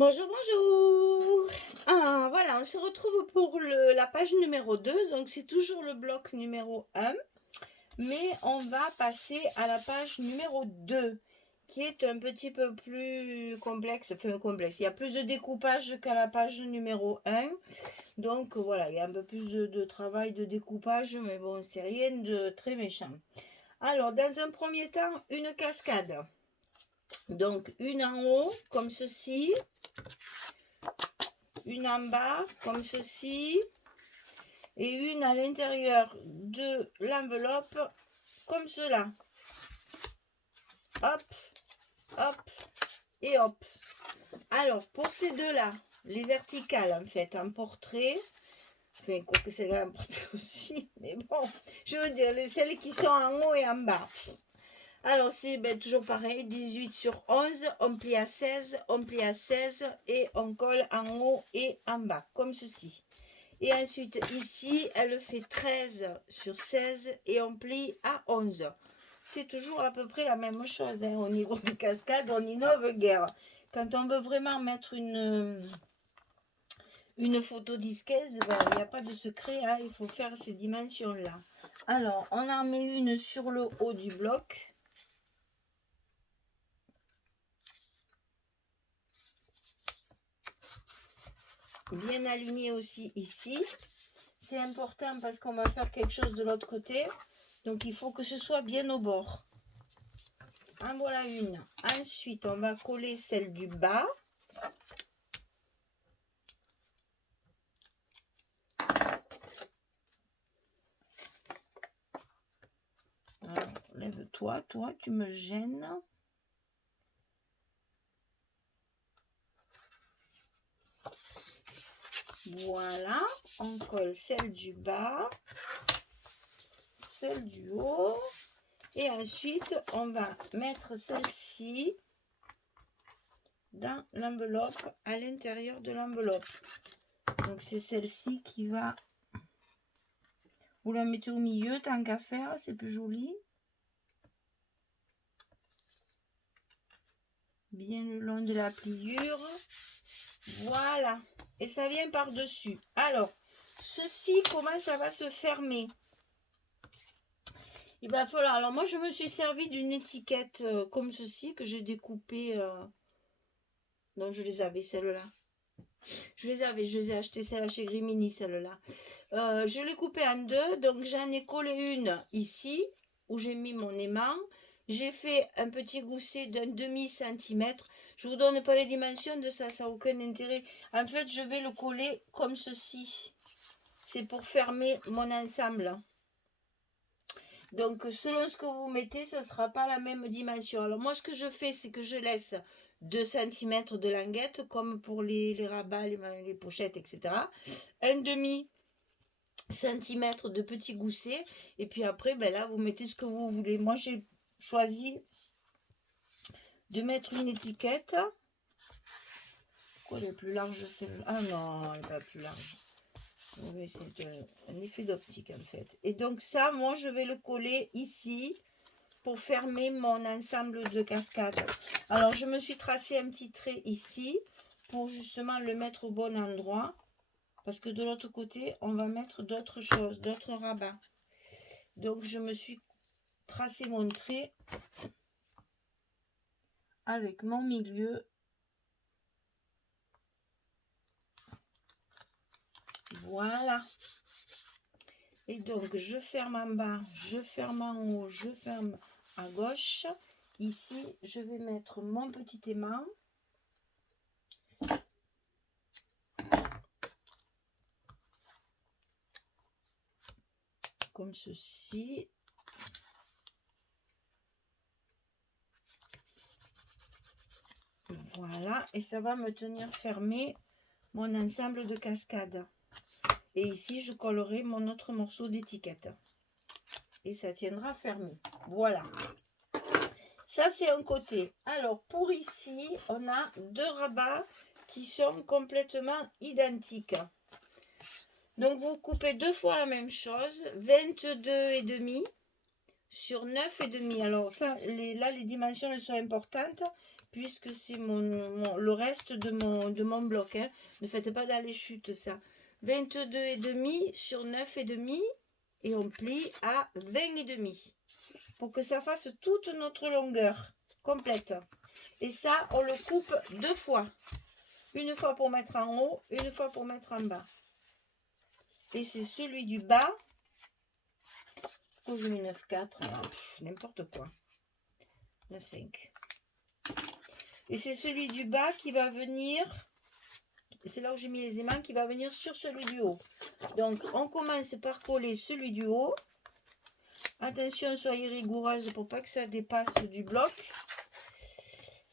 Bonjour, bonjour. Ah, voilà, on se retrouve pour la page numéro 2. Donc, c'est toujours le bloc numéro 1. Mais on va passer à la page numéro 2, qui est un petit peu plus complexe. Enfin, complexe. Il y a plus de découpage qu'à la page numéro 1. Donc, voilà, il y a un peu plus de travail de découpage. Mais bon, c'est rien de très méchant. Alors, dans un premier temps, une cascade. Donc, une en haut, comme ceci. Une en bas comme ceci et une à l'intérieur de l'enveloppe comme cela. Hop, hop et hop. Alors pour ces deux-là, les verticales en fait en portrait, enfin quoi que c'est là en portrait aussi, mais bon, je veux dire celles qui sont en haut et en bas. Alors c'est toujours pareil, 18 sur 11, on plie à 16, on plie à 16 et on colle en haut et en bas, comme ceci. Et ensuite, ici, elle fait 13 sur 16 et on plie à 11. C'est toujours à peu près la même chose. Au niveau de cascade, on innove guère. Quand on veut vraiment mettre une photo disquaise, il n'y a pas de secret. Il faut faire ces dimensions-là. Alors, on en met une sur le haut du bloc. Bien aligné aussi ici. C'est important parce qu'on va faire quelque chose de l'autre côté. Donc, il faut que ce soit bien au bord. En voilà une. Ensuite, on va coller celle du bas. Alors, lève-toi, toi, tu me gênes. Voilà, on colle celle du bas, celle du haut. Et ensuite, on va mettre celle-ci dans l'enveloppe, à l'intérieur de l'enveloppe. Donc, c'est celle-ci qui va... Vous la mettez au milieu, tant qu'à faire, c'est plus joli. Bien le long de la pliure. Voilà. Et ça vient par-dessus. Alors, ceci, comment ça va se fermer? Il va falloir... Alors, moi, je me suis servi d'une étiquette comme ceci, que j'ai découpée. Non, je les avais, celles-là. Je les ai achetées, celles-là, chez Grimini, celles-là. Je l'ai coupée en deux. Donc, j'en ai collé une ici, où j'ai mis mon aimant. J'ai fait un petit gousset d'un demi-centimètre. Je ne vous donne pas les dimensions de ça, ça n'a aucun intérêt. En fait, je vais le coller comme ceci. C'est pour fermer mon ensemble. Donc, selon ce que vous mettez, ça ne sera pas la même dimension. Alors, moi, ce que je fais, c'est que je laisse 2 cm de languette, comme pour les rabats, les pochettes, etc. Un demi-centimètre de petits goussets. Et puis après, là, vous mettez ce que vous voulez. Moi, j'ai choisi de mettre une étiquette. Pourquoi elle est plus large celle-là? Ah non, elle n'est pas plus large. Oui, c'est un effet d'optique en fait. Et donc ça, moi, je vais le coller ici pour fermer mon ensemble de cascades. Alors, je me suis tracé un petit trait ici pour justement le mettre au bon endroit. Parce que de l'autre côté, on va mettre d'autres choses, d'autres rabats. Donc, je me suis tracé mon trait avec mon milieu. Voilà. Et donc, je ferme en bas, je ferme en haut, je ferme à gauche. Ici, je vais mettre mon petit aimant. Comme ceci. Voilà. Et ça va me tenir fermé mon ensemble de cascades. Et ici, je collerai mon autre morceau d'étiquette. Et ça tiendra fermé. Voilà. Ça, c'est un côté. Alors, pour ici, on a deux rabats qui sont complètement identiques. Donc, vous coupez deux fois la même chose, 22,5 sur 9,5. Alors, ça, là, les dimensions elles sont importantes. puisque c'est le reste de mon bloc. Hein. Ne faites pas dans les chutes, ça. 22,5 sur 9,5 et on plie à 20,5 pour que ça fasse toute notre longueur complète. Et ça, on le coupe 2 fois. Une fois pour mettre en haut, une fois pour mettre en bas. Et c'est celui du bas. Je mets 9,4. N'importe quoi. 9,5. Et c'est celui du bas qui va venir. C'est là où j'ai mis les aimants qui va venir sur celui du haut. Donc, on commence par coller celui du haut. Attention, soyez rigoureuse pour pas que ça dépasse du bloc.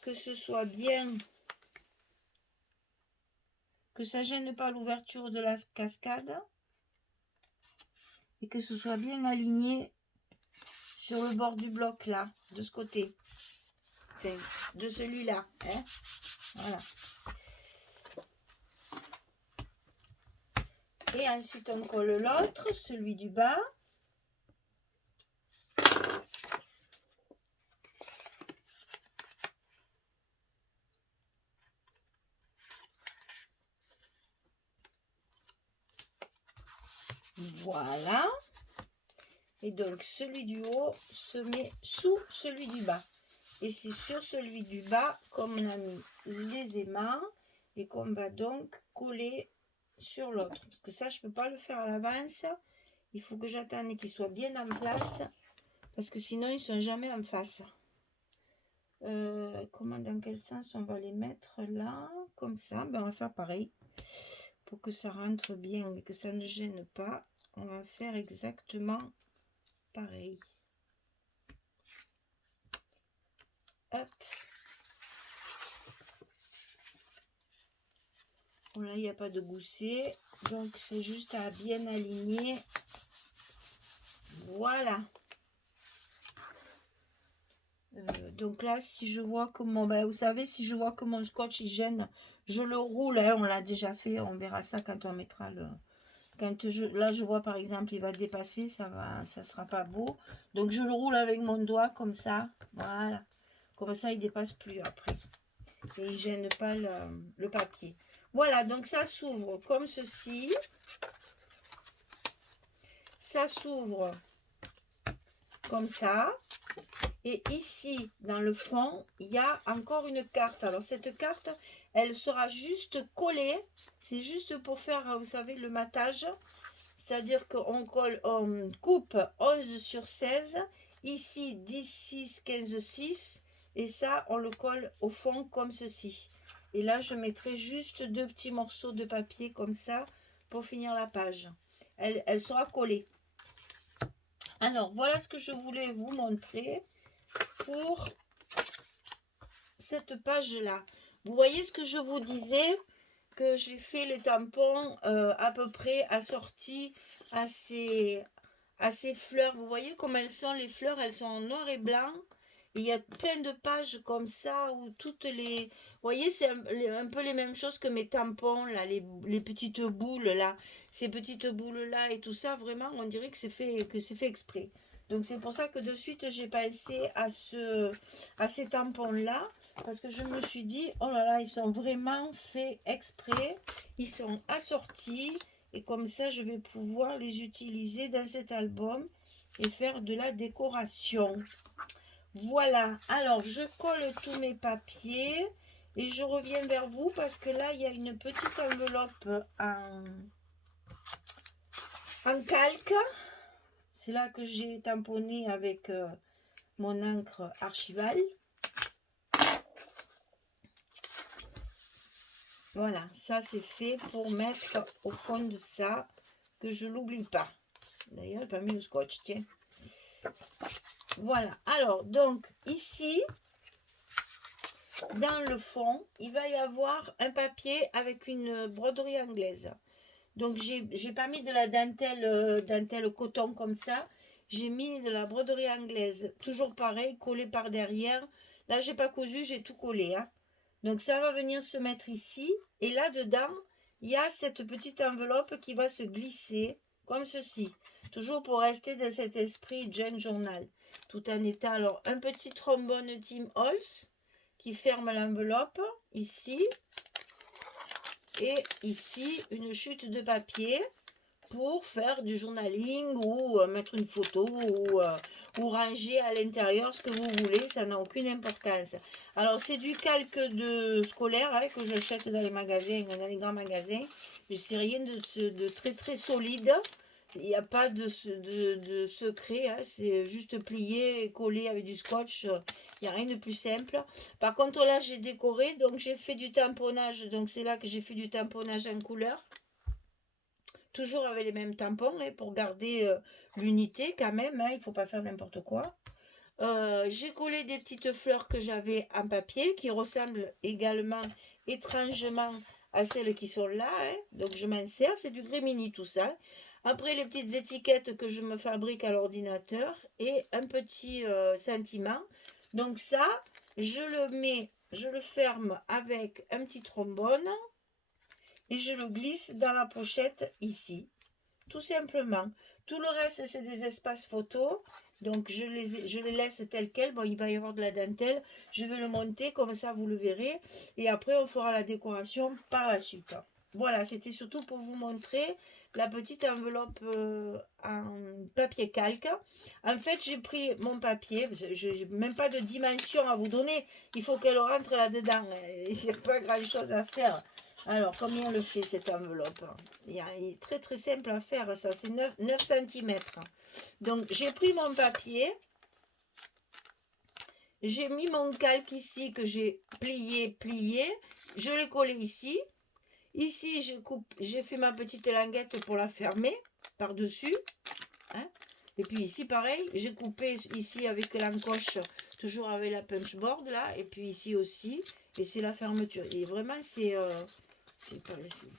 Que ce soit bien... Que ça ne gêne pas l'ouverture de la cascade. Et que ce soit bien aligné sur le bord du bloc là, de ce côté. Enfin, de celui-là. Hein, voilà. Et ensuite, on colle l'autre, celui du bas. Voilà. Et donc, celui du haut se met sous celui du bas. Et c'est sur celui du bas, comme on a mis les aimants, et qu'on va donc coller sur l'autre. Parce que ça, je ne peux pas le faire à l'avance. Il faut que j'attende qu'ils soient bien en place. Parce que sinon, ils ne sont jamais en face. Dans quel sens on va les mettre là? Comme ça. Ben, on va faire pareil. Pour que ça rentre bien et que ça ne gêne pas. On va faire exactement pareil. Hop. Bon, là, il n'y a pas de gousset. Donc, c'est juste à bien aligner. Voilà. Donc là, si je vois comment... Ben, vous savez, si je vois que mon scotch, il gêne, je le roule. Hein, on l'a déjà fait. On verra ça quand on mettra le... Là, je vois, par exemple, il va dépasser. Ça sera pas beau. Donc, je le roule avec mon doigt, comme ça. Voilà. Comme ça, il dépasse plus après. Et il gêne pas le papier. Voilà, donc ça s'ouvre comme ceci. Ça s'ouvre comme ça. Et ici, dans le fond, il y a encore une carte. Alors, cette carte, elle sera juste collée. C'est juste pour faire, vous savez, le matage. C'est-à-dire qu'on on coupe 11 sur 16. Ici, 10, 6, 15, 6. Et ça, on le colle au fond comme ceci. Et là, je mettrai juste 2 petits morceaux de papier comme ça pour finir la page. Elle sera collée. Alors, voilà ce que je voulais vous montrer pour cette page-là. Vous voyez ce que je vous disais, que j'ai fait les tampons à peu près assortis à ces fleurs. Vous voyez comme elles sont, les fleurs, elles sont en noir et blanc. Il y a plein de pages comme ça où toutes les... Vous voyez, c'est un peu les mêmes choses que mes tampons, là, les petites boules, là. Ces petites boules-là et tout ça, vraiment, on dirait que c'est fait exprès. Donc, c'est pour ça que de suite, j'ai pensé à ces tampons-là. Parce que je me suis dit, oh là là, ils sont vraiment faits exprès. Ils sont assortis. Et comme ça, je vais pouvoir les utiliser dans cet album et faire de la décoration. Voilà, alors je colle tous mes papiers et je reviens vers vous parce que là, il y a une petite enveloppe en calque. C'est là que j'ai tamponné avec mon encre archivale. Voilà, ça c'est fait pour mettre au fond de ça, que je l'oublie pas. D'ailleurs, j'ai pas mis le scotch, tiens. Voilà, alors donc ici, dans le fond, il va y avoir un papier avec une broderie anglaise. Donc j'ai pas mis de la dentelle coton comme ça, j'ai mis de la broderie anglaise, toujours pareil, collé par derrière. Là j'ai pas cousu, j'ai tout collé, hein. Donc ça va venir se mettre ici, et là dedans, il y a cette petite enveloppe qui va se glisser, comme ceci. Toujours pour rester dans cet esprit junk journal. Tout en étant, alors, un petit trombone Tim Holtz, qui ferme l'enveloppe, ici. Et ici, une chute de papier pour faire du journaling ou mettre une photo ou ranger à l'intérieur ce que vous voulez, ça n'a aucune importance. Alors c'est du calque de scolaire hein, que j'achète dans les magasins, dans les grands magasins. C'est rien de très très solide. Il n'y a pas de secret, hein, c'est juste plié et collé avec du scotch. Il n'y a rien de plus simple. Par contre là j'ai décoré, donc j'ai fait du tamponnage. Donc c'est là que j'ai fait du tamponnage en couleur. Toujours avec les mêmes tampons hein, pour garder l'unité quand même. Hein, il ne faut pas faire n'importe quoi. J'ai collé des petites fleurs que j'avais en papier qui ressemblent également étrangement à celles qui sont là. Hein, donc je m'en sers. C'est du Grémini tout ça. Après les petites étiquettes que je me fabrique à l'ordinateur et un petit sentiment. Donc ça, je le mets, je le ferme avec un petit trombone. Et je le glisse dans la pochette ici, tout simplement. Tout le reste, c'est des espaces photos. Donc, je les laisse tels quels. Bon, il va y avoir de la dentelle. Je vais le monter, comme ça, vous le verrez. Et après, on fera la décoration par la suite. Voilà, c'était surtout pour vous montrer la petite enveloppe en papier calque. En fait, j'ai pris mon papier. Je n'ai même pas de dimension à vous donner. Il faut qu'elle rentre là-dedans. Il n'y a pas grand-chose à faire. Alors, combien le fait cette enveloppe? Il est très très simple à faire, ça, c'est 9 cm. Donc, j'ai pris mon papier, j'ai mis mon calque ici que j'ai plié, je l'ai collé ici. Ici, j'ai fait ma petite languette pour la fermer par-dessus. Hein. Et puis ici, pareil, j'ai coupé ici avec l'encoche, toujours avec la punch board là, et puis ici aussi, et c'est la fermeture. Et vraiment,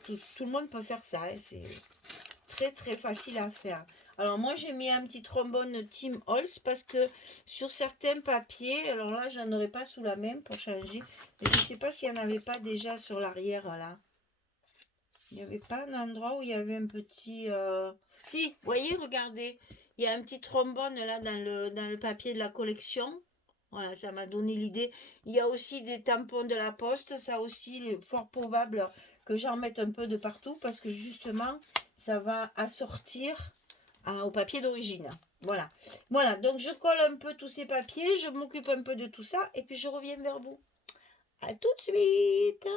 tout le monde peut faire ça, hein. C'est très très facile à faire. Alors moi j'ai mis un petit trombone Tim Holtz parce que sur certains papiers, alors là j'en aurais pas sous la main pour changer, mais je ne sais pas s'il n'y en avait pas déjà sur l'arrière là. Il n'y avait pas un endroit où il y avait un petit... Si, vous voyez, regardez, il y a un petit trombone là dans le papier de la collection. Voilà, ça m'a donné l'idée. Il y a aussi des tampons de la poste. Ça aussi, il est fort probable que j'en mette un peu de partout parce que justement, ça va assortir au papier d'origine. Voilà. Voilà, donc je colle un peu tous ces papiers. Je m'occupe un peu de tout ça et puis je reviens vers vous. À tout de suite.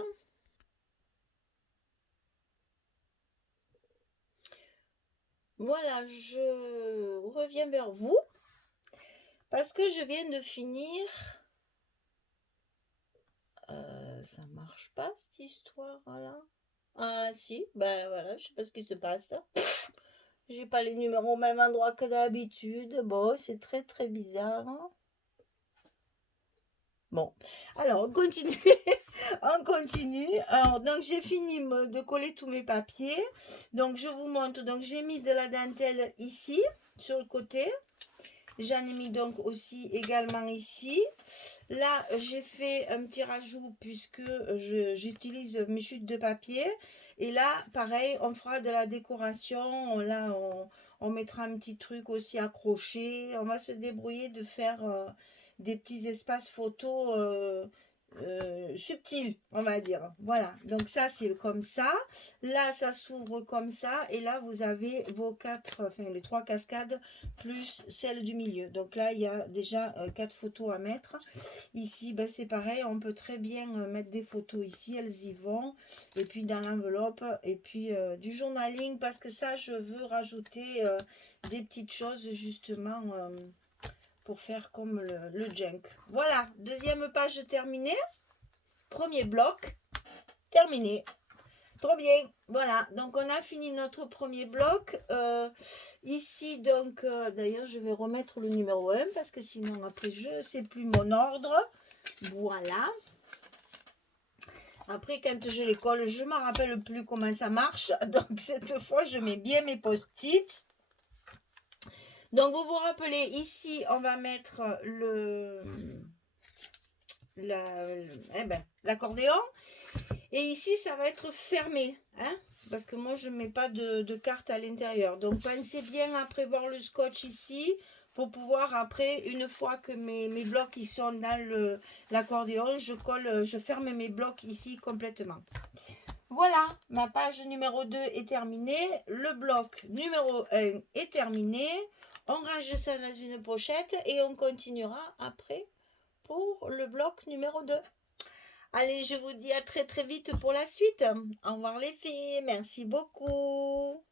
Voilà, je reviens vers vous parce que je viens de finir. Ça marche pas cette histoire là. Ah si, ben voilà, je sais pas ce qui se passe. J'ai pas les numéros au même endroit que d'habitude. Bon, c'est très très bizarre. Bon, alors on continue. On continue. Alors, donc j'ai fini de coller tous mes papiers. Donc je vous montre. Donc j'ai mis de la dentelle ici, sur le côté. J'en ai mis donc aussi également ici. Là, j'ai fait un petit rajout puisque j'utilise mes chutes de papier. Et là, pareil, on fera de la décoration. Là, on mettra un petit truc aussi accroché. On va se débrouiller de faire des petits espaces photos subtil, on va dire. Voilà, donc ça c'est comme ça. Là ça s'ouvre comme ça et là vous avez vos les 3 cascades plus celle du milieu. Donc là il y a déjà 4 photos à mettre. Ici ben, c'est pareil, on peut très bien mettre des photos ici, elles y vont. Et puis dans l'enveloppe et puis du journaling parce que ça je veux rajouter des petites choses justement pour faire comme le junk. Voilà, deuxième page terminée. Premier bloc terminé. Trop bien. Voilà, donc on a fini notre premier bloc. Ici, donc, d'ailleurs, je vais remettre le numéro 1 parce que sinon, après, je ne sais plus mon ordre. Voilà. Après, quand je les colle, je ne me rappelle plus comment ça marche. Donc, cette fois, je mets bien mes post-it. Donc, vous vous rappelez, ici, on va mettre l'accordéon. Et ici, ça va être fermé. Hein, parce que moi, je ne mets pas de carte à l'intérieur. Donc, pensez bien à prévoir le scotch ici pour pouvoir après, une fois que mes blocs ils sont dans l'accordéon, je ferme mes blocs ici complètement. Voilà, ma page numéro 2 est terminée. Le bloc numéro 1 est terminé. On range ça dans une pochette et on continuera après pour le bloc numéro 2. Allez, je vous dis à très très vite pour la suite. Au revoir les filles, merci beaucoup.